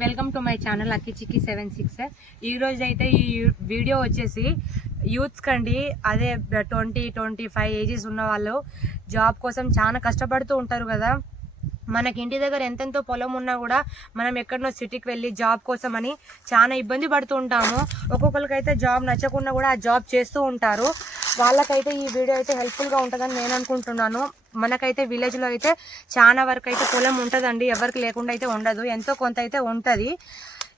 Welcome to my channel Akkichikki 76. ఈ రోజు అయితే ఈ వీడియో వచ్చేసి యూత్స్ కండి, అదే 20-25 ఏజెస్ ఉన్న వాళ్ళు జాబ్ కోసం చాలా కష్టపడుతూ ఉంటారు కదా. మనకి ఇంటి దగ్గర ఎంతెంతో పొలం ఉన్నా కూడా మనం ఎక్కడనో సిటీకి వెళ్ళి జాబ్ కోసం అని చాలా ఇబ్బంది పడుతూ ఉంటాము. ఒక్కొక్కరికైతే జాబ్ నచ్చకుండా కూడా ఆ జాబ్ చేస్తూ ఉంటారు. వాళ్ళకైతే ఈ వీడియో అయితే హెల్ప్ఫుల్గా ఉంటుందని నేను అనుకుంటున్నాను. మనకైతే విలేజ్లో అయితే చాలా వరకు అయితే పొలం ఉంటుందండి, ఎవరికి లేకుండా అయితే ఉండదు, ఎంతో కొంత అయితే ఉంటుంది.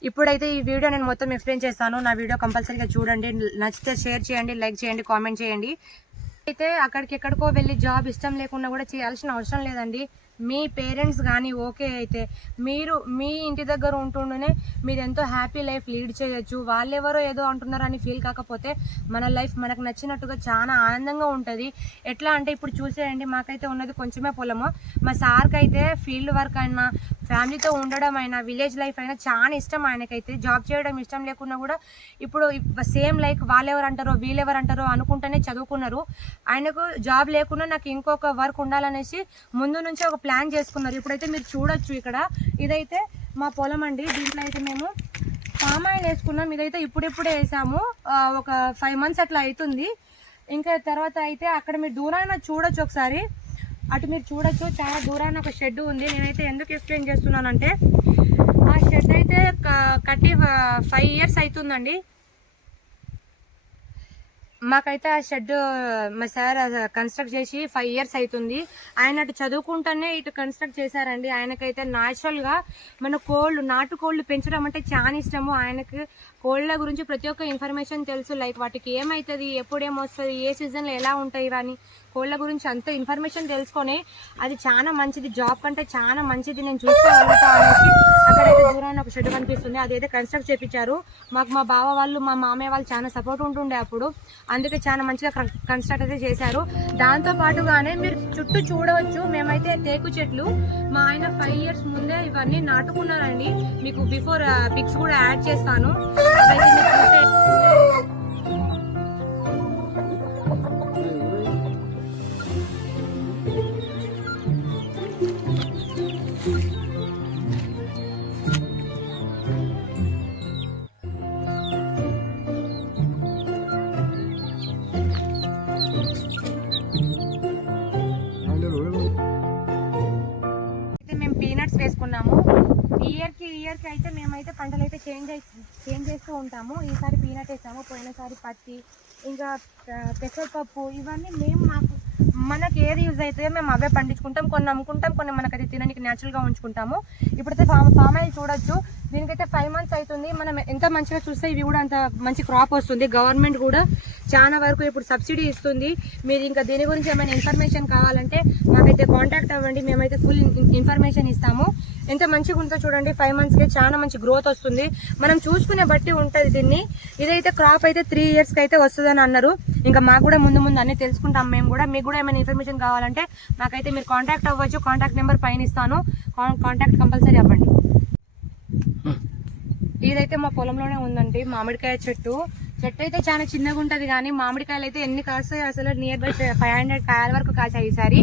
ఇప్పుడైతే ఈ వీడియో నేను మొత్తం ఎక్స్ప్లెయిన్ చేస్తాను. నా వీడియో కంపల్సరీగా చూడండి, నచ్చితే షేర్ చేయండి, లైక్ చేయండి, కామెంట్ చేయండి. అయితే అక్కడికి ఎక్కడికో వెళ్ళి జాబ్ ఇష్టం లేకుండా కూడా చేయాల్సిన అవసరం లేదండి. మీ పేరెంట్స్ కానీ ఓకే అయితే మీరు మీ ఇంటి దగ్గర ఉంటుండేనే మీరు ఎంతో హ్యాపీ లైఫ్ లీడ్ చేయొచ్చు. వాళ్ళెవరో ఏదో అంటున్నారని ఫీల్ కాకపోతే మన లైఫ్ మనకు నచ్చినట్టుగా చాలా ఆనందంగా ఉంటుంది. ఎట్లా అంటే ఇప్పుడు చూసేయండి, మాకైతే ఉన్నది కొంచెమే పొలము. మా సార్కి అయితే ఫీల్డ్ వర్క్ అయినా, ఫ్యామిలీతో ఉండడం అయినా, విలేజ్ లైఫ్ అయినా చాలా ఇష్టం. ఆయనకైతే జాబ్ చేయడం ఇష్టం లేకున్నా కూడా ఇప్పుడు సేమ్ లైక్ వాళ్ళెవరు అంటారో వీళ్ళెవరు అంటారో అనుకుంటూనే చదువుకున్నారు. ఆయనకు జాబ్ లేకుండా నాకు ఇంకొక వర్క్ ఉండాలనేసి ముందు నుంచి ఒక ప్లాన్ చేసుకున్నారు. ఇప్పుడైతే మీరు చూడొచ్చు, ఇక్కడ ఇదైతే మా పొలం అండి. దీంట్లో అయితే మేము పామ్ ఆయిల్ వేసుకున్నాం. ఇదైతే ఇప్పుడిప్పుడే వేసాము, ఒక 5 months అట్లా అవుతుంది. ఇంకా తర్వాత అయితే అక్కడ మీరు దూరాన చూడొచ్చు, ఒకసారి అటు మీరు చూడొచ్చు, చాలా దూరాన ఒక షెడ్ ఉంది. నేనైతే ఎందుకు ఎక్స్ప్లెయిన్ చేస్తున్నానంటే ఆ షెడ్ అయితే కట్టి 5 years అవుతుందండి. మాకైతే ఆ షెడ్ మా సార్ కన్స్ట్రక్ట్ చేసి 5 years అవుతుంది. ఆయన అటు చదువుకుంటూనే ఇటు కన్స్ట్రక్ట్ చేశారండి. ఆయనకైతే న్యాచురల్గా మన నాటుకోళ్ళు పెంచడం అంటే చాలా ఇష్టము. ఆయనకు కోళ్ళ గురించి ప్రతి ఒక్క ఇన్ఫర్మేషన్ తెలుసు. లైక్ వాటికి ఏమవుతుంది, ఎప్పుడు ఏమొస్తుంది, ఏ సీజన్లో ఎలా ఉంటాయి అని కోళ్ళ గురించి అంత ఇన్ఫర్మేషన్ తెలుసుకొని అది చాలా మంచిది, జాబ్ కంటే చాలా మంచిది, నేను చూసుకోగలుగుతా అనేసి అక్కడైతే దూరాన్ని ఒక షెడ్ కనిపిస్తుంది, అదైతే కన్స్ట్రక్ట్ చేయించారు. మాకు మా బావ వాళ్ళు, మా మామయ్య వాళ్ళు చాలా సపోర్ట్ ఉంటుండే అప్పుడు, అందుకే చాలా మంచిగా కన్స్ట్రక్ట్ అయితే చేశారు. దాంతో పాటుగానే మీరు చుట్టూ చూడవచ్చు, మేమైతే టేకు చెట్లు మా ఆయన 5 years ముందే ఇవన్నీ నాటుకున్నారండి. మీకు బిఫోర్ పిక్స్ కూడా యాడ్ చేస్తాను, అదైతే మీరు చూసే. మేము పీనట్స్ వేసుకున్నాము. ఇయర్కి అయితే మేమైతే పంటలు అయితే చేంజ్ చేస్తూ ఉంటాము. ఈసారి పీనట్ వేసాము, పోయినసారి పత్తి, ఇంకా పెసరపప్పు, ఇవన్నీ మనకి ఏది యూజ్ అవుతాయో మేము అవే పండించుకుంటాం. కొన్ని అమ్ముకుంటాం, కొన్ని మనకైతే తినడానికి న్యాచురల్గా ఉంచుకుంటాము. ఇప్పుడైతే ఫామ్ ఆయిల్ చూడొచ్చు, దీనికైతే 5 months అవుతుంది. మనం ఎంత మంచిగా చూస్తే ఇవి కూడా అంత మంచి క్రాప్ వస్తుంది. గవర్నమెంట్ కూడా చాలా వరకు ఇప్పుడు సబ్సిడీ ఇస్తుంది. మీరు ఇంకా దీని గురించి ఏమైనా ఇన్ఫర్మేషన్ కావాలంటే మాకైతే కాంటాక్ట్ అవ్వండి, మేమైతే ఫుల్ ఇన్ఫర్మేషన్ ఇస్తాము. ఎంత మంచిగా ఉంటుందో చూడండి, 5 monthsకే చాలా మంచి గ్రోత్ వస్తుంది. మనం చూసుకునే బట్టి ఉంటుంది దీన్ని. ఇదైతే క్రాప్ అయితే 3 yearsకి అయితే వస్తుందని అన్నారు. ఇంకా మాకు కూడా ముందు అన్నీ తెలుసుకుంటాం మేము కూడా. మీకు కూడా ఏమైనా ఇన్ఫర్మేషన్ కావాలంటే మాకైతే మీరు కాంటాక్ట్ అవ్వచ్చు, కాంటాక్ట్ నెంబర్ పైన ఇస్తాను, కాంటాక్ట్ కంపల్సరీ అవ్వండి. ఇదైతే మా పొలంలోనే ఉందండి, మామిడికాయ చెట్టు అయితే చాలా చిన్నగా ఉంటుంది, కానీ మామిడికాయలు అయితే ఎన్ని కాస్తాయి అసలు, నియర్ బై 500 కాయల వరకు కాసాయి ఈసారి.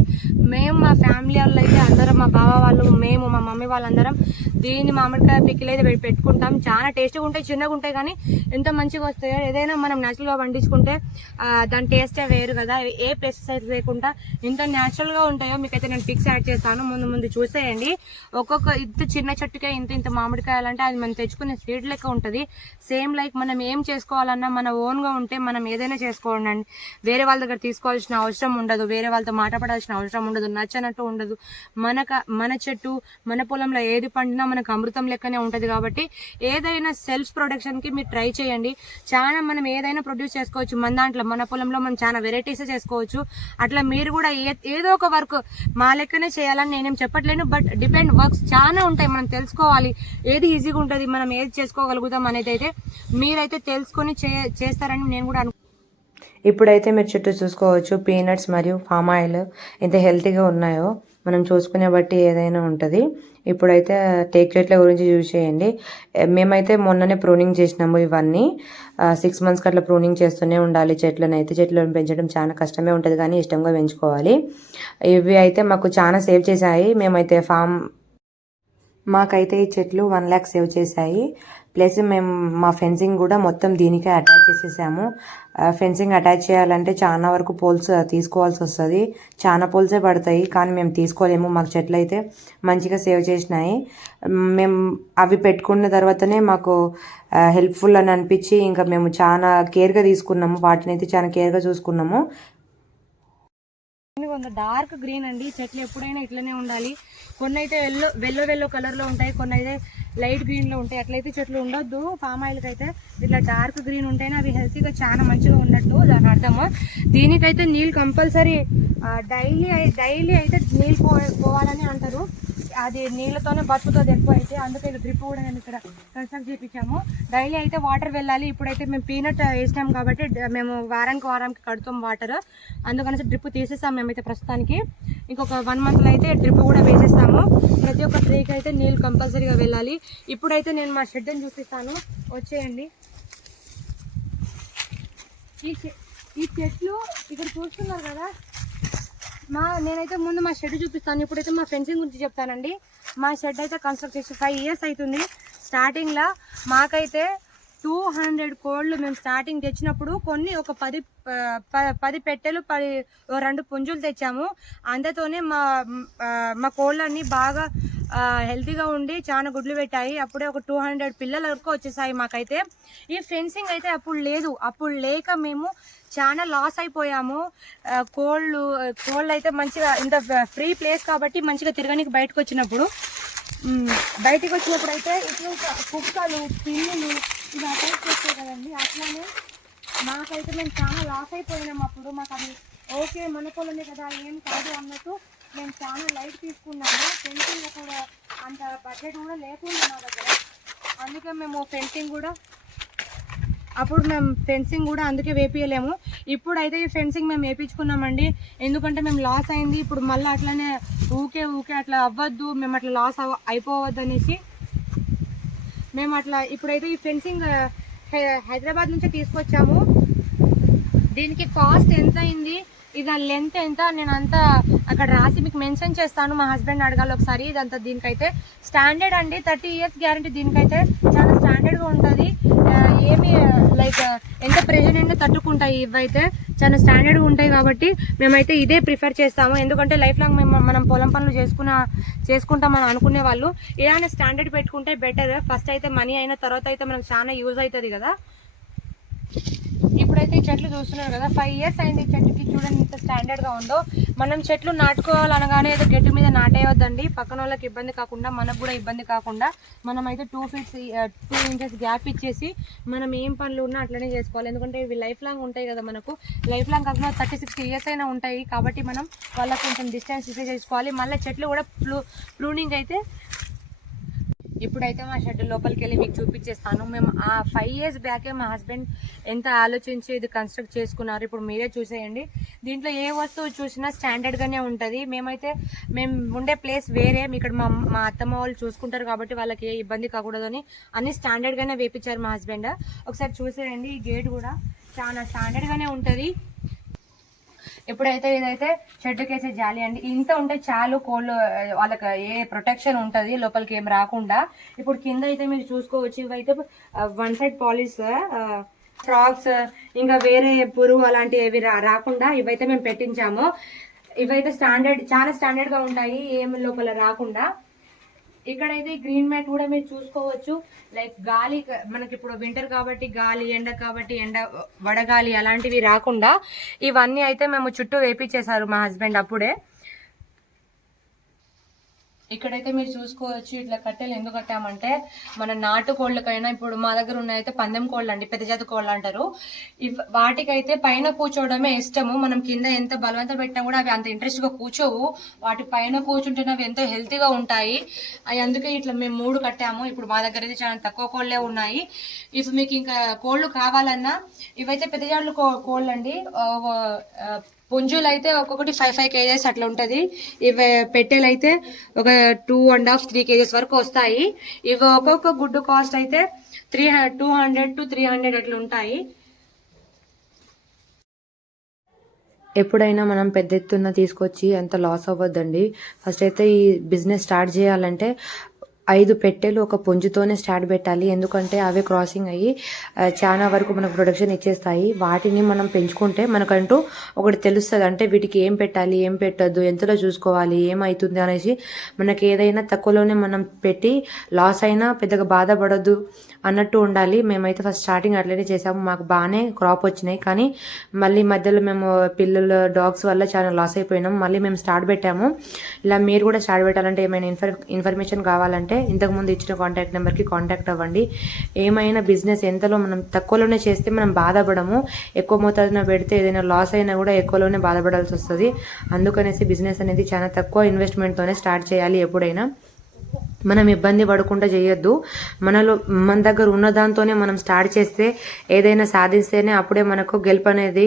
మేము మా ఫ్యామిలీ వాళ్ళు అయితే అందరం, మా బావ వాళ్ళు, మేము, మా మమ్మీ వాళ్ళందరం దీన్ని మామిడికాయ పిక్కిలు అయితే పెట్టుకుంటాం. చాలా టేస్ట్గా ఉంటాయి, చిన్నగా ఉంటాయి, కానీ ఎంత మంచిగా వస్తాయో. ఏదైనా మనం న్యాచురల్గా పండించుకుంటే దాని టేస్టే వేరు కదా, ఏ పెస్టిసైడ్స్ లేకుండా ఎంత న్యాచురల్గా ఉంటాయో మీకైతే నేను పిక్స్ యాడ్ చేస్తాను, ముందు చూసేయండి. ఒక్కొక్క ఇంత చిన్న చెట్టుకే ఇంత మామిడికాయాలంటే అది మనం తెచ్చుకునే సీడ్ లెక్క ఉంటుంది. సేమ్ లైక్ మనం ఏం చేసుకోవాలన్నా మన ఓన్గా ఉంటే మనం ఏదైనా చేసుకోండి, వేరే వాళ్ళ దగ్గర తీసుకోవాల్సిన అవసరం ఉండదు, వేరే వాళ్ళతో మాట్లాడాల్సిన అవసరం ఉండదు, నచ్చనట్టు ఉండదు. మన చెట్టు మన పొలంలో ఏది పండినా మనకు అమృతం లెక్కనే ఉంటుంది. కాబట్టి ఏదైనా సెల్ఫ్ ప్రొడక్షన్కి మీరు ట్రై చేయండి. చాలా మనం ఏదైనా ప్రొడ్యూస్ చేసుకోవచ్చు మన దాంట్లో, మన పొలంలో మనం చాలా వెరైటీస్ చేసుకోవచ్చు. అట్లా మీరు కూడా ఏదో ఒక వర్క్ మా లెక్కనే చేయాలని నేనేం చెప్పట్లేను, బట్ డిపెండ్ వర్క్స్ చాలా ఉంటాయి, మనం తెలుసుకోవాలి ఏది ఈజీగా ఉంటుంది, మనం ఏది చేసుకోగలుగుతాం అనేది అయితే మీరైతే తెలుసుకొని చేస్తారని నేను కూడా ఇప్పుడైతే మీరు చుట్టూ చూసుకోవచ్చు, పీనట్స్ మరియు పామ్ ఆయిల్ ఎంత హెల్తీగా ఉన్నాయో మనం చూసుకునే బట్టి ఏదైనా ఉంటుంది. ఇప్పుడైతే టేక్ చెట్ల గురించి చూసేయండి. మేమైతే మొన్ననే ప్రూనింగ్ చేసినాము. ఇవన్నీ 6 monthsకి అట్లా ప్రూనింగ్ చేస్తూనే ఉండాలి. చెట్లను పెంచడం చాలా కష్టమే ఉంటుంది, కానీ ఇష్టంగా పెంచుకోవాలి. ఇవి అయితే మాకు చాలా సేవ్ చేశాయి. మేమైతే మాకైతే ఈ చెట్లు 1 lakh సేవ్ చేశాయి. ప్లస్ మేము మా ఫెన్సింగ్ కూడా మొత్తం దీనికే అటాచ్ చేసేసాము. ఫెన్సింగ్ అటాచ్ చేయాలంటే చాలా వరకు పోల్స్ తీసుకోవాల్సి వస్తుంది. చాలా పోల్సే పడతాయి, కానీ మేము తీసుకోలేము. మాకు చెట్లు అయితే మంచిగా సేవ్ చేసినాయి. మేము అవి పెట్టుకున్న తర్వాతనే మాకు హెల్ప్ఫుల్ అని అనిపించి ఇంకా మేము చాలా కేర్గా తీసుకున్నాము. వాటిని అయితే చాలా కేర్గా చూసుకున్నాము. డార్క్ గ్రీన్ అండి, చెట్లు ఎప్పుడైనా ఇట్లనే ఉండాలి. కొన్ని అయితే వెల్లో కలర్ లో ఉంటాయి, కొన్ని అయితే లైట్ గ్రీన్ లో ఉంటాయి. అట్లయితే చెట్లు ఉండొద్దు. పామ్ ఆయిల్ అయితే ఇట్లా డార్క్ గ్రీన్ ఉంటేనే అవి హెల్తీగా చాలా మంచిగా ఉన్నట్టు దాని అర్థము. దీనికైతే నీళ్ళు కంపల్సరీ డైలీ అయితే నీళ్ళు పోవాలని అంటారు. అది నీళ్ళతోనే బతుకుతుంది ఎక్కువ అయితే, అందుకే డ్రిప్ కూడా మేము ఇక్కడ కన్స్ట్రక్ట్ చేయించాము. డైలీ అయితే వాటర్ వెళ్ళాలి. ఇప్పుడైతే మేము పీనట్ వేసినాం కాబట్టి మేము వారానికి కడుతాం వాటర్, అందుకని డ్రిప్ తీసేస్తాం మేమైతే ప్రస్తుతానికి. ఇంకొక 1 monthలో అయితే డ్రిప్ కూడా వేసేస్తాము. ప్రతి ఒక్క ట్రీకి అయితే నీళ్ళు కంపల్సరీగా వెళ్ళాలి. ఇప్పుడైతే నేను మా షెడ్ని చూపిస్తాను, వచ్చేయండి. ఈ చెట్లు ఇక్కడ చూస్తున్నారు కదా, నేనైతే ముందు మా షెడ్ చూపిస్తాను. ఇప్పుడైతే మా ఫెన్సింగ్ గురించి చెప్తానండి. మా షెడ్ అయితే కన్స్ట్రక్ట్ చేసి 5 years అవుతుంది. స్టార్టింగ్లో మాకైతే 200 కోళ్ళు మేము స్టార్టింగ్ తెచ్చినప్పుడు కొన్ని ఒక 10 పెట్టెలు 2 పుంజులు తెచ్చాము. అందుతోనే మా కోళ్ళన్నీ బాగా హెల్తీగా ఉండి చాలా గుడ్లు పెట్టాయి. అప్పుడే ఒక 200 పిల్లల వరకు వచ్చేసాయి మాకైతే. ఈ ఫెన్సింగ్ అయితే అప్పుడు లేక మేము చాలా లాస్ అయిపోయాము. కోళ్ళు అయితే మంచిగా ఇంత ఫ్రీ ప్లేస్ కాబట్టి మంచిగా తిరగడానికి బయటకు వచ్చినప్పుడు అయితే ఇట్లా కుక్కలు పిల్లులు ఇవి అటాక్ చేస్తాయి కదండి. అట్లానే మాకైతే మేము చాలా లాస్ అయిపోయినాము. అప్పుడు మాకు అది ఓకే మన కోళ్ళనే కదా ఏం కాదు అన్నట్టు మేము చాలా లైట్ తీసుకున్నాము. ఫెన్సింగ్ కూడా అంత బడ్జెట్ కూడా లేకుండా మా దగ్గర, అందుకే మేము ఫెన్సింగ్ కూడా అందుకే వేపియలేము. ఇప్పుడైతే ఈ ఫెన్సింగ్ మేము వేయించుకున్నామండి, ఎందుకంటే మేము లాస్ అయింది. ఇప్పుడు మళ్ళీ అట్లనే ఊకే అట్లా అవ్వద్దు, మేము అట్లా లాస్ అయిపోవద్దు అనేసి మేము అట్లా ఇప్పుడైతే ఈ ఫెన్సింగ్ హైదరాబాద్ నుంచే తీసుకొచ్చాము. దీనికి కాస్ట్ ఎంత అయింది, ఇది లెంత్ ఎంత, నేను అంతా అక్కడ రాసి మీకు మెన్షన్ చేస్తాను. మా హస్బెండ్ అడగాలి ఒకసారి. ఇదంతా దీనికైతే స్టాండర్డ్ అండి, 30 years గ్యారంటీ. దీనికైతే చాలా స్టాండర్డ్గా ఉంటుంది. ఏమి లైక్ ఎంత ప్రెజర్ అయినా తట్టుకుంటాయి. ఇవైతే చాలా స్టాండర్డ్గా ఉంటాయి కాబట్టి మేమైతే ఇదే ప్రిఫర్ చేస్తాము. ఎందుకంటే లైఫ్ లాంగ్ మనం పొలం పనులు చేసుకుంటామని అనుకునే వాళ్ళు ఇలానే స్టాండర్డ్ పెట్టుకుంటే బెటర్. ఫస్ట్ అయితే మనీ అయిన తర్వాత అయితే మనకు చాలా యూజ్ అవుతుంది కదా. ఇప్పుడైతే ఈ చెట్లు చూస్తున్నారు కదా, 5 years అయింది. ఈ చెట్టుకి చూడండి ఇంత స్టాండర్డ్గా ఉందో. మనం చెట్లు నాటుకోవాలనగానే ఏదో గట్టి మీద నాటేయొద్దండి. పక్కన వాళ్ళకి ఇబ్బంది కాకుండా మనకు కూడా ఇబ్బంది కాకుండా మనమైతే 2 inches గ్యాప్ ఇచ్చేసి మనం ఏం పనులు ఉన్నా అట్లనే చేసుకోవాలి. ఎందుకంటే ఇవి లైఫ్ లాంగ్ ఉంటాయి కదా, మనకు లైఫ్ లాంగ్ కాకుండా 30-60 years అయినా ఉంటాయి కాబట్టి మనం వాళ్ళకి కొంచెం డిస్టెన్స్ ఇచ్చే చేసుకోవాలి. మళ్ళీ చెట్లు కూడా ప్రూనింగ్ అయితే ఇప్పుడైతే మా షెడ్ లోపలికి వెళ్ళి మీకు చూపించేస్తాను. మేము ఆ 5 years బ్యాకే మా హస్బెండ్ ఎంత ఆలోచించి ఇది కన్స్ట్రక్ట్ చేసుకున్నారు. ఇప్పుడు మీరే చూసేయండి. దీంట్లో ఏ వస్తువు చూసినా స్టాండర్డ్గానే ఉంటుంది. మేము ఉండే ప్లేస్ వేరే, ఇక్కడ మా అత్తమ్మ వాళ్ళు చూసుకుంటారు కాబట్టి వాళ్ళకి ఏ ఇబ్బంది కాకూడదని అన్ని స్టాండర్డ్గానే వేపించారు మా హస్బెండ్. ఒకసారి చూసేయండి. ఈ గేట్ కూడా చాలా స్టాండర్డ్గానే ఉంటుంది. ఇప్పుడైతే ఇదైతే షెడ్డుకేసే జాలి అండి. ఇంత ఉంటే చాలు, కోళ్ళు వాళ్ళకి ఏ ప్రొటెక్షన్ ఉంటుంది, లోపలికి ఏం రాకుండా. ఇప్పుడు కింద అయితే మీరు చూసుకోవచ్చు, ఇవైతే 1 side పాలిష్, ఫ్రాక్స్ ఇంకా వేరే పురుగు అలాంటివి రాకుండా ఇవైతే మేము పెట్టించాము. ఇవైతే చాలా స్టాండర్డ్గా ఉంటాయి, ఏమి లోపల రాకుండా. ఇక్కడైతే గ్రీన్ మ్యాట్ కూడా మీరు చూసుకోవచ్చు. లైక్ గాలి, మనకి ఇప్పుడు వింటర్ కాబట్టి గాలి, ఎండ కాబట్టి వడగాలి అలాంటివి రాకుండా ఇవన్నీ అయితే మేము చుట్టూ వేపించేశారు మా హస్బెండ్ అప్పుడే. ఇక్కడైతే మీరు చూసుకోవచ్చు, ఇట్లా కట్టెలు ఎందుకు కట్టామంటే మన నాటు కోళ్ళకైనా, ఇప్పుడు మా దగ్గర ఉన్నాయైతే పందెం కోళ్ళు అండి, పెద్ద జాతి కోళ్ళు అంటారు. వాటికైతే పైన కూర్చోవడమే ఇష్టము. మనం కింద ఎంత బలవంతం పెట్టినా కూడా అవి అంత ఇంట్రెస్ట్గా కూర్చోవు. వాటి పైన కూర్చుంటేనే అవి ఎంతో హెల్తీగా ఉంటాయి. అందుకే ఇట్లా మేము 3 కట్టాము. ఇప్పుడు మా దగ్గర అయితే చాలా తక్కువ కోళ్ళే ఉన్నాయి. ఇప్పుడు మీకు ఇంకా కోళ్ళు కావాలన్నా ఇవైతే పెద్ద జాతుల కోళ్ళు అండి. పుంజులు అయితే ఒక్కొక్కటి 5 kgs అట్లా ఉంటుంది. ఇవి పెట్టెలు అయితే ఒక 2.5-3 kgs వరకు వస్తాయి. ఇవి ఒక్కొక్క గుడ్డు కాస్ట్ అయితే 200 to 300 అట్లా ఉంటాయి. ఎప్పుడైనా మనం పెద్ద ఎత్తున తీసుకొచ్చి అంత లాస్ అవ్వద్దండి. ఫస్ట్ అయితే ఈ బిజినెస్ స్టార్ట్ చేయాలంటే 5 పెట్టెలు ఒక పుంజుతోనే స్టార్ట్ పెట్టాలి. ఎందుకంటే అవి క్రాసింగ్ అయ్యి చాలా వరకు మనకు ప్రొడక్షన్ ఇచ్చేస్తాయి. వాటిని మనం పెంచుకుంటే మనకంటూ ఒకటి తెలుస్తుంది. అంటే వీటికి ఏం పెట్టాలి, ఏం పెట్టద్దు, ఎంతలో చూసుకోవాలి, ఏమవుతుంది అనేసి మనకి ఏదైనా తక్కువలోనే మనం పెట్టి లాస్ అయినా పెద్దగా బాధపడద్దు అన్నట్టు ఉండాలి. మేమైతే ఫస్ట్ స్టార్టింగ్ అట్లనే చేసాము. మాకు బాగానే క్రాప్ వచ్చినాయి. కానీ మళ్ళీ మధ్యలో మేము పిల్లల డాగ్స్ వల్ల చాలా లాస్ అయిపోయినాం. మళ్ళీ మేము స్టార్ట్ పెట్టాము. ఇలా మీరు కూడా స్టార్ట్ పెట్టాలంటే ఏమైనా ఇన్ఫర్మేషన్ కావాలంటే ఇంతకుముందు ఇచ్చిన కాంటాక్ట్ నెంబర్కి కాంటాక్ట్ అవ్వండి. ఏమైనా బిజినెస్ ఎంతలో మనం తక్కువలోనే చేస్తే మనం బాధపడము. ఎక్కువ మోతాదున పెడితే ఏదైనా లాస్ అయినా కూడా ఎక్కువలోనే బాధపడాల్సి వస్తుంది. అందుకనేసి బిజినెస్ అనేది చాలా తక్కువ ఇన్వెస్ట్మెంట్తోనే స్టార్ట్ చేయాలి. ఎప్పుడైనా మనం ఇబ్బంది పడకుండా చేయొద్దు. మన దగ్గర ఉన్న దాంతోనే మనం స్టార్ట్ చేస్తే ఏదైనా సాధిస్తేనే అప్పుడే మనకు గెలుపు అనేది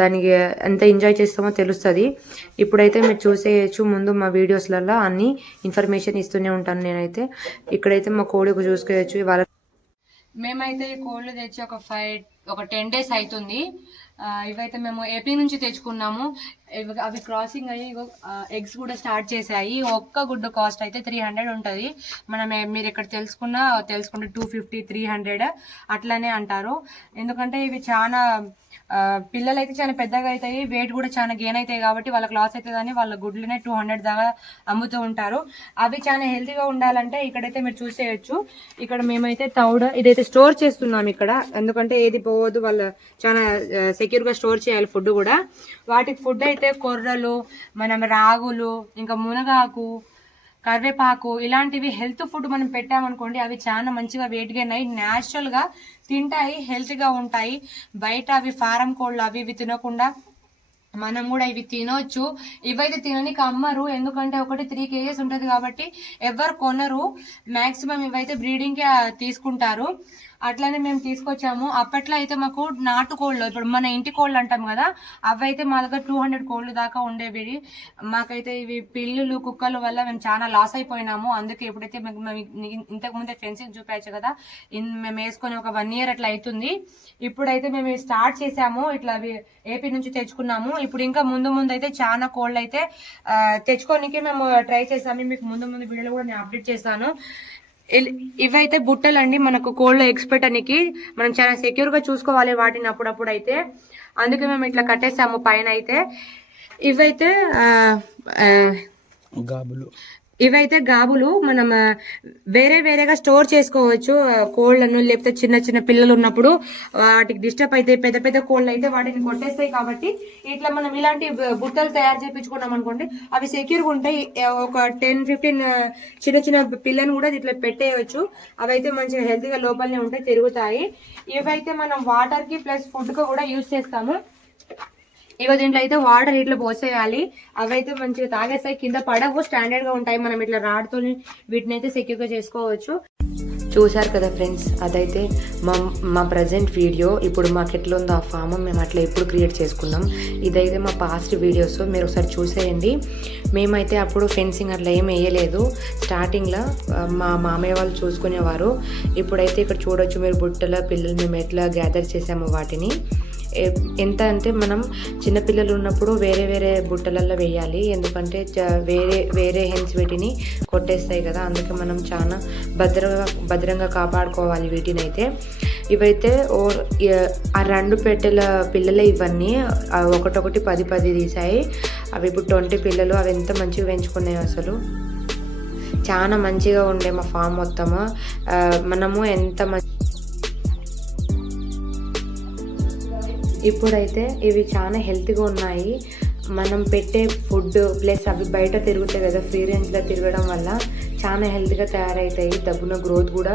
దానికి ఎంత ఎంజాయ్ చేస్తామో తెలుస్తుంది. ఇప్పుడైతే మీరు చూసేయచ్చు. ముందు మా వీడియోస్లలో అన్ని ఇన్ఫర్మేషన్ ఇస్తూనే ఉంటాను నేనైతే. ఇక్కడైతే మా కోడికి చూసుకోవచ్చు. ఇవాళ మేమైతే ఈ కోళ్ళు తెచ్చి ఒక 10 days అవుతుంది. ఇవైతే మేము ఏపీ నుంచి తెచ్చుకున్నాము. అవి క్రాసింగ్ అయ్యి ఎగ్స్ కూడా స్టార్ట్ చేసాయి. ఒక్క గుడ్డు కాస్ట్ అయితే 300 ఉంటుంది. మీరు ఇక్కడ తెలుసుకుంటే 250, 300 అట్లానే అంటారు. ఎందుకంటే ఇవి చాలా పిల్లలు అయితే చాలా పెద్దగా అవుతాయి, వెయిట్ కూడా చాలా గెయిన్ అవుతాయి. కాబట్టి వాళ్ళకి లాస్ అవుతుందని వాళ్ళ గుడ్లనే 200 దాకా అమ్ముతూ ఉంటారు. అవి చాలా హెల్తీగా ఉండాలంటే ఇక్కడైతే మీరు చూసేయచ్చు. ఇక్కడ మేమైతే ఇదైతే స్టోర్ చేస్తున్నాం ఇక్కడ. ఎందుకంటే ఏది పోవద్దు, వాళ్ళు చాలా సెక్యూర్ గా స్టోర్ చేయాలి ఫుడ్ కూడా. వాటికి ఫుడ్ అయితే కొర్రలు, మనం రాగులు, ఇంకా మునగాకు, కరివేపాకు ఇలాంటివి హెల్త్ ఫుడ్ మనం పెట్టామనుకోండి, అవి చాలా మంచిగా వెయిట్ గెయిన్ అయ్యి న్యాచురల్ గా తింటాయి, హెల్తీగా ఉంటాయి. బయట అవి ఫారం కోళ్ళు అవి ఇవి తినకుండా మనం కూడా ఇవి తినొచ్చు. ఇవైతే తిననీకి అమ్మరు, ఎందుకంటే ఒకటి 3 kgs ఉంటుంది కాబట్టి ఎవరు కొనరు. మాక్సిమం ఇవైతే బ్రీడింగ్ కి తీసుకుంటారు. అట్లానే మేము తీసుకొచ్చాము. అప్పట్లో అయితే మాకు నాటుకోళ్ళు, ఇప్పుడు మన ఇంటి కోళ్ళు అంటాం కదా, అవైతే మా దగ్గర 200 కోళ్ళు దాకా ఉండేవి. మాకైతే ఇవి పిల్లులు కుక్కల వల్ల మేము చాలా లాస్ అయిపోయినాము. అందుకే ఎప్పుడైతే ఇంతకు ముందే ఫెన్సింగ్ చూపించు కదా, మేము వేసుకొని ఒక 1 year అట్లా అవుతుంది. ఇప్పుడైతే మేము స్టార్ట్ చేసాము. ఇట్లా ఏపీ నుంచి తెచ్చుకున్నాము. ఇప్పుడు ఇంకా ముందు అయితే చాలా కోళ్ళు అయితే తెచ్చుకోనికి మేము ట్రై చేసాము. మీకు ముందు వీడియోలో కూడా నేను అప్డేట్ చేశాను. ఇవైతే బుట్టలు అండి, మనకు కోళ్ళు ఎగ్స్ పెట్టడానికి మనం చాలా సెక్యూర్ గా చూసుకోవాలి వాటిని అప్పుడప్పుడు అయితే. అందుకే మేము ఇట్లా కట్టేసాము పైన అయితే. ఇవైతే గాబులు మనం వేరేగా స్టోర్ చేసుకోవచ్చు కోళ్లను. లేకపోతే చిన్న పిల్లలు ఉన్నప్పుడు వాటికి డిస్టర్బ్ అయితే పెద్ద కోళ్ళు అయితే వాటిని కొట్టేస్తాయి. కాబట్టి ఇట్లా మనం ఇలాంటి బుట్టలు తయారు చేయించుకున్నాం అనుకోండి, అవి సెక్యూర్గా ఉంటాయి. ఒక 10-15 చిన్న పిల్లని కూడా ఇట్లా పెట్టేయచ్చు. అవైతే మంచిగా హెల్తీగా లోపలనే ఉంటాయి, తిరుగుతాయి. ఇవైతే మనం వాటర్ కి ప్లస్ ఫుడ్ కి కూడా యూజ్ చేస్తాము. దీంట్లో అయితే వాటర్ ఇట్లా పోసేయాలి. అవైతే మంచిగా తాగేస్తాయి, కింద పడవు, స్టాండర్డ్ గా ఉంటాయి. మనం ఇట్లా రాడ్తో వీటిని అయితే సెక్యూర్ గా చేసుకోవచ్చు. చూశారు కదా ఫ్రెండ్స్, అదైతే మా ప్రజెంట్ వీడియో. ఇప్పుడు మాకు ఎట్లా ఉందో ఆ ఫామ్ మేము అట్లా ఎప్పుడు క్రియేట్ చేసుకున్నాం. ఇదైతే మా పాస్ట్ వీడియోస్, మీరు ఒకసారి చూసేయండి. మేమైతే అప్పుడు ఫెన్సింగ్ అట్లా ఏం వేయలేదు. స్టార్టింగ్లో మా మామయ్య వాళ్ళు చూసుకునేవారు. ఇప్పుడైతే ఇక్కడ చూడొచ్చు మీరు బుట్టల పిల్లలు మేము ఎట్లా గ్యాదర్ చేసాము వాటిని. ఎంత అంటే మనం చిన్నపిల్లలు ఉన్నప్పుడు వేరే బుట్టలలో వేయాలి. ఎందుకంటే వేరే హెన్స్ వీటిని కొట్టేస్తాయి కదా. అందుకే మనం చాలా భద్రంగా కాపాడుకోవాలి వీటిని అయితే. ఇవైతే ఆ 2 పెట్టెల పిల్లలే ఇవన్నీ. ఒకటొకటి 10 తీసాయి. అవి ఇప్పుడు 20 పిల్లలు. అవి ఎంత మంచిగా పెంచుకున్నాయి, అసలు చాలా మంచిగా ఉండే మా ఫామ్ మొత్తము. మనము ఎంత ఇప్పుడైతే ఇవి చాలా హెల్తీగా ఉన్నాయి. మనం పెట్టే ఫుడ్ ప్లస్ అవి బయట తిరుగుతాయి కదా, ఫ్రీ రేంజ్లో తిరగడం వల్ల చాలా హెల్తీగా తయారవుతాయి. దబ్బున గ్రోత్ కూడా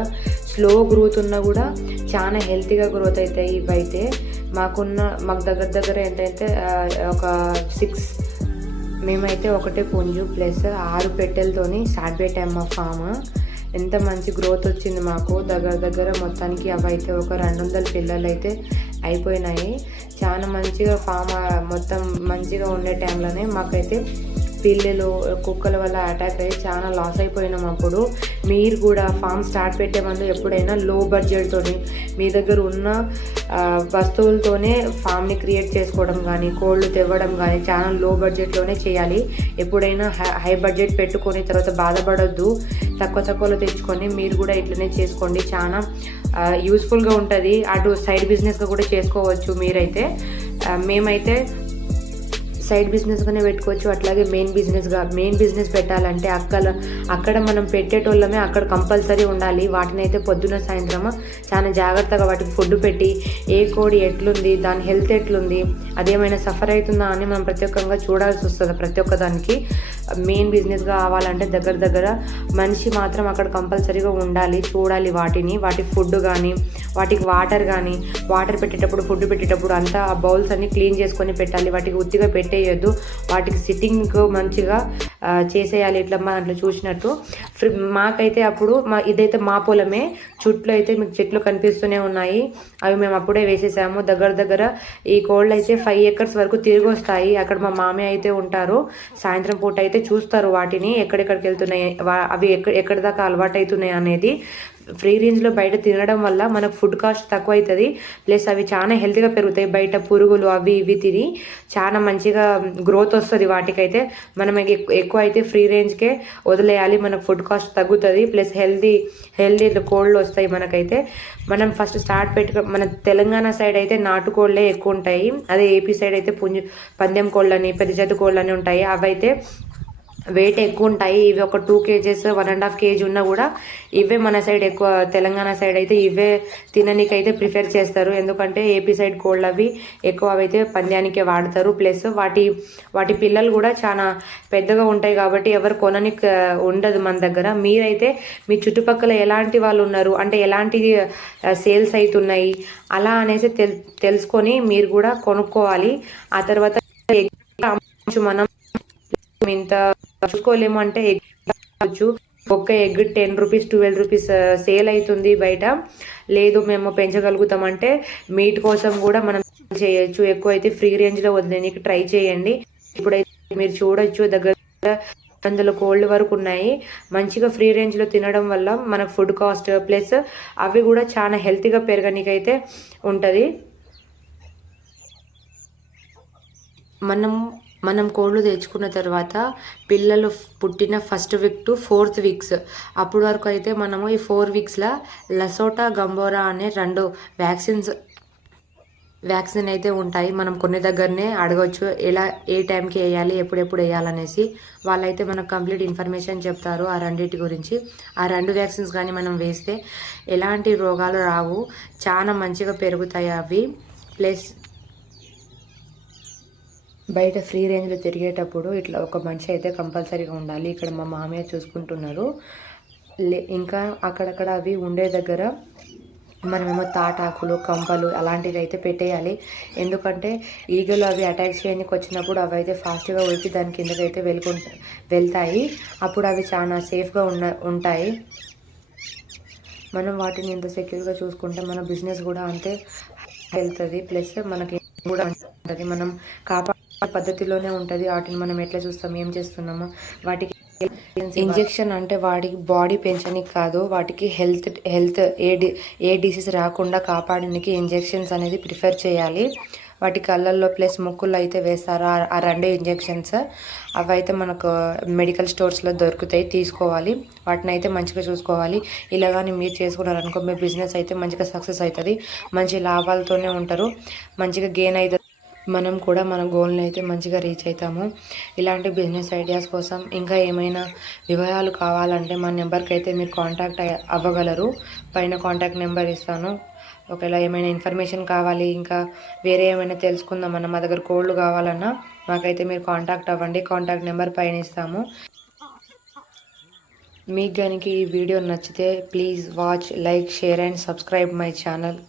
స్లో గ్రోత్ ఉన్నా కూడా చాలా హెల్తీగా గ్రోత్ అవుతాయి. ఇవైతే మాకు దగ్గర ఎంతైతే ఒక 6 మేమైతే ఒకటే పుంజు ప్లస్ 6 పెట్టెలతోని స్టార్ట్ పెట్టాము మా ఫామ్. ఎంత మంచి గ్రోత్ వచ్చింది మాకు. దగ్గర మొత్తానికి అవైతే ఒక 200 పిల్లలు అయితే అయిపోయినాయి. చాలా మంచిగా ఫామ్ మొత్తం మంచిగా ఉండే టైంలోనే మాకైతే పిల్లలు కుక్కల వల్ల అటాక్ అయ్యి చాలా లాస్ అయిపోయినాం. అప్పుడు మీరు కూడా ఫామ్ స్టార్ట్ పెట్టే ముందు ఎప్పుడైనా లో బడ్జెట్తోని మీ దగ్గర ఉన్న వస్తువులతోనే ఫామ్ని క్రియేట్ చేసుకోవడం కానీ కోళ్ళు తెవ్వడం కానీ చాలా లో బడ్జెట్లోనే చేయాలి. ఎప్పుడైనా హై బడ్జెట్ పెట్టుకొని తర్వాత బాధపడొద్దు. తక్కువలో తెచ్చుకొని మీరు కూడా ఇట్లనే చేసుకోండి. చాలా యూస్ఫుల్గా ఉంటుంది. అటు సైడ్ బిజినెస్గా కూడా చేసుకోవచ్చు. మీరైతే మేమైతే సైడ్ బిజినెస్గానే పెట్టుకోవచ్చు. అట్లాగే మెయిన్ బిజినెస్ పెట్టాలంటే అక్కడ మనం పెట్టేటోళ్ళమే అక్కడ కంపల్సరీ ఉండాలి. వాటిని అయితే పొద్దున సాయంత్రం చాలా జాగ్రత్తగా వాటికి ఫుడ్ పెట్టి ఏ కోడి ఎట్లుంది, దాని హెల్త్ ఎట్లుంది, అదేమైనా సఫర్ అవుతుందా అని మనం ప్రత్యేకంగా చూడాల్సి వస్తుంది. ప్రతి ఒక్క దానికి మెయిన్ బిజినెస్గా కావాలంటే దగ్గర మనిషి మాత్రం అక్కడ కంపల్సరీగా ఉండాలి. చూడాలి వాటి ఫుడ్ కానీ వాటికి వాటర్ పెట్టేటప్పుడు ఫుడ్ పెట్టేటప్పుడు అంతా ఆ బౌల్స్ అన్ని క్లీన్ చేసుకొని పెట్టాలి. వాటికి ఉత్తిగా పెట్టేయద్దు. వాటికి సిట్టింగ్ మంచిగా చేసేయాలి. ఇట్లా అట్లా చూసినట్టు. మాకైతే అప్పుడు ఇదైతే మా పొలమే, చుట్టూ అయితే మీకు చెట్లు కనిపిస్తూనే ఉన్నాయి. అవి మేము అప్పుడే వేసేసాము. దగ్గర ఈ కోళ్ళు అయితే 5 acres వరకు తిరిగి వస్తాయి. అక్కడ మా మామయ్య అయితే ఉంటారు. సాయంత్రం పూట అయితే చూస్తారు వాటిని ఎక్కడెక్కడికి వెళ్తున్నాయి, అవి ఎక్కడి దాకా అలవాటు అవుతున్నాయి అనేది. ఫ్రీ రేంజ్లో బయట తినడం వల్ల మనకు ఫుడ్ కాస్ట్ తక్కువ అవుతుంది. ప్లస్ అవి చాలా హెల్తీగా పెరుగుతాయి. బయట పురుగులు అవి ఇవి తిని చాలా మంచిగా గ్రోత్ వస్తుంది వాటికైతే. మనం ఎక్కువ అయితే ఫ్రీ రేంజ్కే వదిలేయాలి. మనకు ఫుడ్ కాస్ట్ తగ్గుతుంది. ప్లస్ హెల్దీ కోళ్ళు వస్తాయి మనకైతే. మనం ఫస్ట్ మన తెలంగాణ సైడ్ అయితే నాటుకోళ్ళే ఎక్కువ ఉంటాయి. అదే ఏపీ సైడ్ అయితే పందెం కోళ్ళని పెద్ద జాతి కోళ్ళని ఉంటాయి. అవైతే వెయిట్ ఎక్కువ ఉంటాయి. ఇవి ఒక 2 kgs 1.5 kg ఉన్నా కూడా ఇవే మన సైడ్ ఎక్కువ. తెలంగాణ సైడ్ అయితే ఇవే తిననీకైతే ప్రిఫర్ చేస్తారు. ఎందుకంటే ఏపీ సైడ్ కోళ్ళు అవి ఎక్కువ అవైతే పంద్యానికే వాడతారు. ప్లస్ వాటి పిల్లలు కూడా చాలా పెద్దగా ఉంటాయి కాబట్టి ఎవరు కొననికి ఉండదు మన దగ్గర. మీరైతే మీ చుట్టుపక్కల ఎలాంటి వాళ్ళు ఉన్నారు అంటే ఎలాంటి సేల్స్ అవుతున్నాయి అలా అనేసి తెలుసుకొని మీరు కూడా కొనుక్కోవాలి. ఆ తర్వాత మనం ఇంత చూసుకోలేము అంటే ఎగ్ కావచ్చు. ఒక్క ఎగ్ 10 రూపీస్ 12 రూపీస్ సేల్ అవుతుంది బయట. లేదు మేము పెంచగలుగుతామంటే మీట్ కోసం కూడా మనం చేయొచ్చు. ఎక్కువ అయితే ఫ్రీ రేంజ్లో వదిలేనికి ట్రై చేయండి. ఇప్పుడైతే మీరు చూడొచ్చు దగ్గర 100 కోళ్ళ వరకు ఉన్నాయి. మంచిగా ఫ్రీ రేంజ్లో తినడం వల్ల మనకు ఫుడ్ కాస్ట్ ప్లస్ అవి కూడా చాలా హెల్తీగా పెరగనీకైతే ఉంటుంది. మనం కోళ్ళు తెచ్చుకున్న తర్వాత పిల్లలు పుట్టిన 1st week to 4th week అప్పటి వరకు అయితే మనము ఈ 4 weeksలో లసోటా గంబోరా అనే 2 వ్యాక్సిన్ అయితే ఉంటాయి. మనం కొన్ని దగ్గరనే అడగవచ్చు ఏ టైంకి వేయాలి, ఎప్పుడెప్పుడు వేయాలనేసి. వాళ్ళైతే మనకు కంప్లీట్ ఇన్ఫర్మేషన్ చెప్తారు ఆ రెండింటి గురించి. ఆ 2 వ్యాక్సిన్స్ కానీ మనం వేస్తే ఎలాంటి రోగాలు రావు, చాలా మంచిగా పెరుగుతాయి అవి. ప్లస్ బయట ఫ్రీ రేంజ్లో తిరిగేటప్పుడు ఇట్లా ఒక మనిషి అయితే కంపల్సరీగా ఉండాలి. ఇక్కడ మా మామయ్య చూసుకుంటున్నారు. ఇంకా అక్కడక్కడ అవి ఉండే దగ్గర మనమేమో తాటాకులు కంపలు అలాంటివి అయితే పెట్టేయాలి. ఎందుకంటే ఈగలు అవి అటాక్ చేయడానికి వచ్చినప్పుడు అవి అయితే ఫాస్ట్గా వచ్చి దాని కిందకి అయితే వెళ్తాయి. అప్పుడు అవి చాలా సేఫ్గా ఉంటాయి. మనం వాటిని ఎంత సెక్యూర్గా చూసుకుంటే మన బిజినెస్ కూడా అంతే వెళ్తుంది. ప్లస్ మనకి కూడా ఉంటుంది. మనం పద్ధతిలోనే ఉంటుంది. వాటిని మనం ఎట్లా చూస్తాం, ఏం చేస్తున్నామో. వాటికి ఇంజెక్షన్ అంటే వాటికి బాడీ పెంచడానికి కాదు, వాటికి హెల్త్ ఏ డిసీజ్ రాకుండా కాపాడడానికి ఇంజెక్షన్స్ అనేది ప్రిఫర్ చేయాలి. వాటి కళ్ళల్లో ప్లస్ ముక్కుల్లో అయితే వేస్తారు ఆ 2 ఇంజెక్షన్స్. అవి అయితే మనకు మెడికల్ స్టోర్స్లో దొరుకుతాయి, తీసుకోవాలి. వాటిని అయితే మంచిగా చూసుకోవాలి. ఇలాగాని మీరు చేసుకున్నారనుకో మీ బిజినెస్ అయితే మంచిగా సక్సెస్ అవుతుంది. మంచి లాభాలతోనే ఉంటారు, మంచిగా గెయిన్ అవుతుంది. మనం కూడా మన గోల్ని అయితే మంచిగా రీచ్ అవుతాము. ఇలాంటి బిజినెస్ ఐడియాస్ కోసం ఇంకా ఏమైనా వివరాలు కావాలంటే మా నెంబర్కి అయితే మీరు కాంటాక్ట్ అవ్వగలరు. పైన కాంటాక్ట్ నెంబర్ ఇస్తాను. ఒకవేళ ఏమైనా ఇన్ఫర్మేషన్ కావాలి, ఇంకా వేరే ఏమైనా తెలుసుకుందామన్నా, మా దగ్గర కోళ్ళు కావాలన్నా మాకైతే మీరు కాంటాక్ట్ అవ్వండి. కాంటాక్ట్ నెంబర్ పైన ఇస్తాము. మీకు కనుక ఈ వీడియో నచ్చితే please watch, like, share and subscribe my channel.